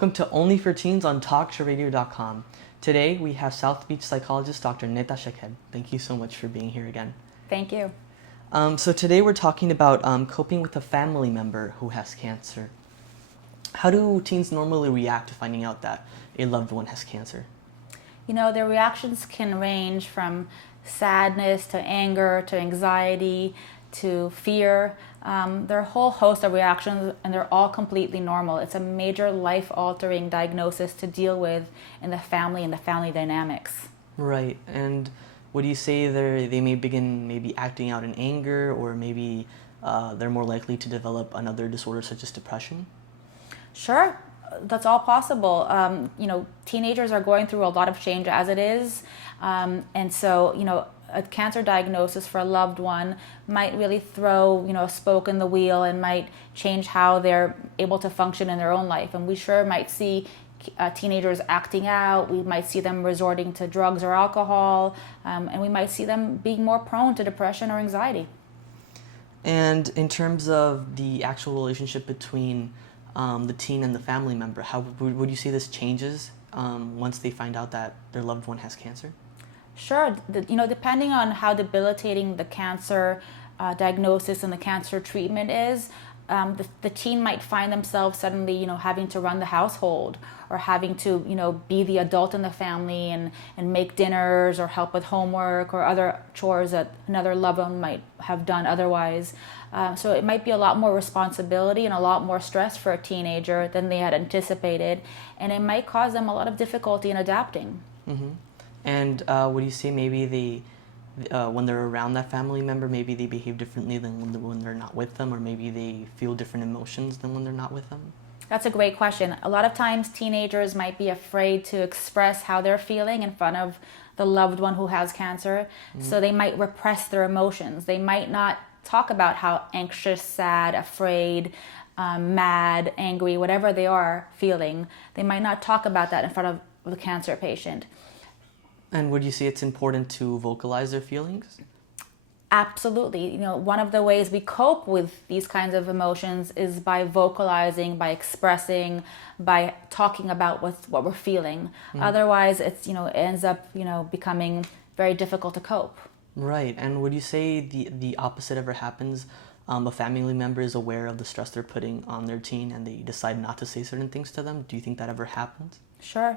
Welcome to Only for Teens on TalkShowRadio.com. Today we have South Beach psychologist Dr. Neta Shaked. Thank you so much for being here again. Thank you. So today we're talking about coping with a family member who has cancer. How do teens normally react to finding out that a loved one has cancer? You know, their reactions can range from sadness to anger to anxiety to fear. There are a whole host of reactions, and they're all completely normal. It's a major life-altering diagnosis to deal with in the family and the family dynamics. Right, and would you say they may begin maybe acting out in anger, or maybe they're more likely to develop another disorder such as depression? Sure, that's all possible. Teenagers are going through a lot of change as it is, and so a cancer diagnosis for a loved one might really throw a spoke in the wheel and might change how they're able to function in their own life. And we sure might see teenagers acting out. We might see them resorting to drugs or alcohol, and we might see them being more prone to depression or anxiety. And in terms of the actual relationship between the teen and the family member, how would you say this changes once they find out that their loved one has cancer? Sure. Depending on how debilitating the cancer diagnosis and the cancer treatment is, the teen might find themselves suddenly, having to run the household, or having to, be the adult in the family and make dinners or help with homework or other chores that another loved one might have done otherwise. So it might be a lot more responsibility and a lot more stress for a teenager than they had anticipated, and it might cause them a lot of difficulty in adapting. Mm-hmm. And would you say maybe when they're around that family member, maybe they behave differently than when they're not with them, or maybe they feel different emotions than when they're not with them? That's a great question. A lot of times teenagers might be afraid to express how they're feeling in front of the loved one who has cancer. Mm-hmm. So they might repress their emotions. They might not talk about how anxious, sad, afraid, mad, angry, whatever they are feeling. They might not talk about that in front of the cancer patient. And would you say it's important to vocalize their feelings? Absolutely. One of the ways we cope with these kinds of emotions is by vocalizing, by expressing, by talking about what we're feeling. Mm-hmm. Otherwise, it ends up becoming very difficult to cope. Right. And would you say the opposite ever happens? A family member is aware of the stress they're putting on their teen and they decide not to say certain things to them. Do you think that ever happens? Sure.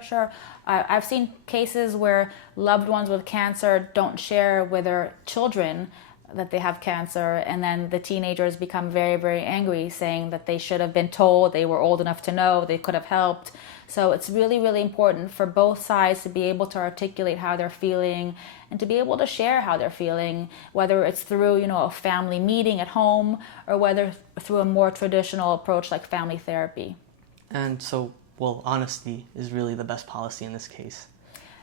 I've seen cases where loved ones with cancer don't share with their children that they have cancer, and then the teenagers become very, very angry, saying that they should have been told, they were old enough to know, they could have helped. So it's really, really important for both sides to be able to articulate how they're feeling and to be able to share how they're feeling, whether it's through a family meeting at home or whether through a more traditional approach like family therapy. And so, honesty is really the best policy in this case.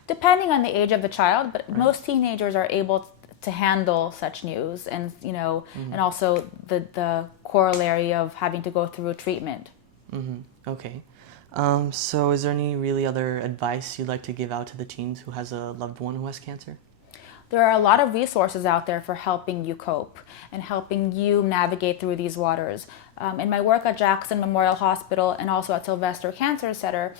Depending on the age of the child, but right. Most teenagers are able to handle such news, and mm-hmm. and also the corollary of having to go through treatment. Mm-hmm. Okay. So is there any really other advice you'd like to give out to the teens who has a loved one who has cancer? There are a lot of resources out there for helping you cope and helping you navigate through these waters. In my work at Jackson Memorial Hospital and also at Sylvester Cancer Center,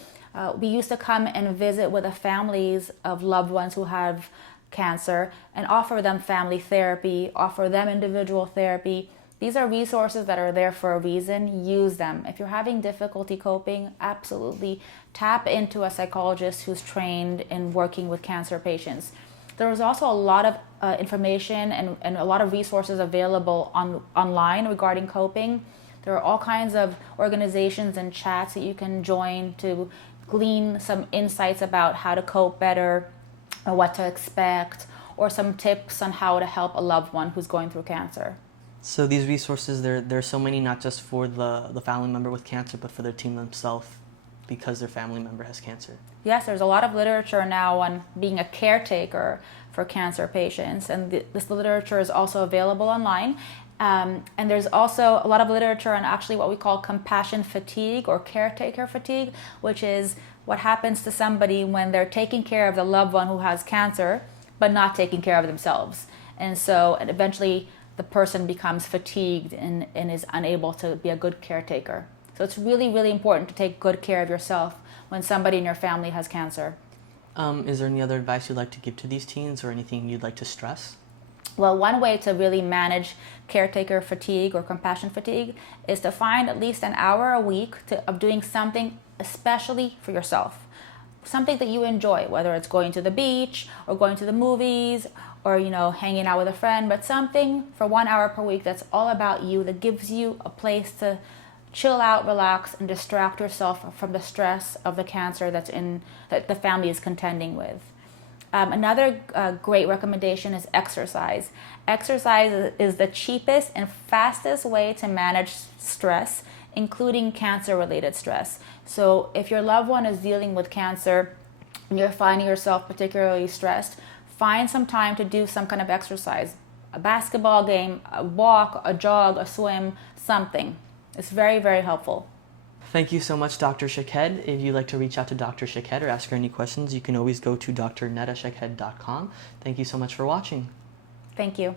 we used to come and visit with the families of loved ones who have cancer and offer them family therapy, offer them individual therapy. These are resources that are there for a reason. Use them. If you're having difficulty coping, absolutely tap into a psychologist who's trained in working with cancer patients. There is also a lot of information and a lot of resources available online regarding coping. There are all kinds of organizations and chats that you can join to glean some insights about how to cope better, or what to expect, or some tips on how to help a loved one who's going through cancer. So these resources, there's so many, not just for the family member with cancer, but for their teen themselves, because their family member has cancer. Yes, there's a lot of literature now on being a caretaker for cancer patients, and this literature is also available online. And there's also a lot of literature on actually what we call compassion fatigue or caretaker fatigue, which is what happens to somebody when they're taking care of the loved one who has cancer, but not taking care of themselves. And so eventually the person becomes fatigued and is unable to be a good caretaker. So it's really, really important to take good care of yourself when somebody in your family has cancer. Is there any other advice you'd like to give to these teens or anything you'd like to stress? Well, one way to really manage caretaker fatigue or compassion fatigue is to find at least an hour a week of doing something especially for yourself. Something that you enjoy, whether it's going to the beach or going to the movies or, hanging out with a friend, but something for 1 hour per week that's all about you, that gives you a place to chill out, relax, and distract yourself from the stress of the cancer that the family is contending with. Another great recommendation is exercise. Exercise is the cheapest and fastest way to manage stress, including cancer-related stress. So if your loved one is dealing with cancer and you're finding yourself particularly stressed, find some time to do some kind of exercise. A basketball game, a walk, a jog, a swim, something. It's very, very helpful. Thank you so much, Dr. Shaked. If you'd like to reach out to Dr. Shaked or ask her any questions, you can always go to drnetashaked.com. Thank you so much for watching. Thank you.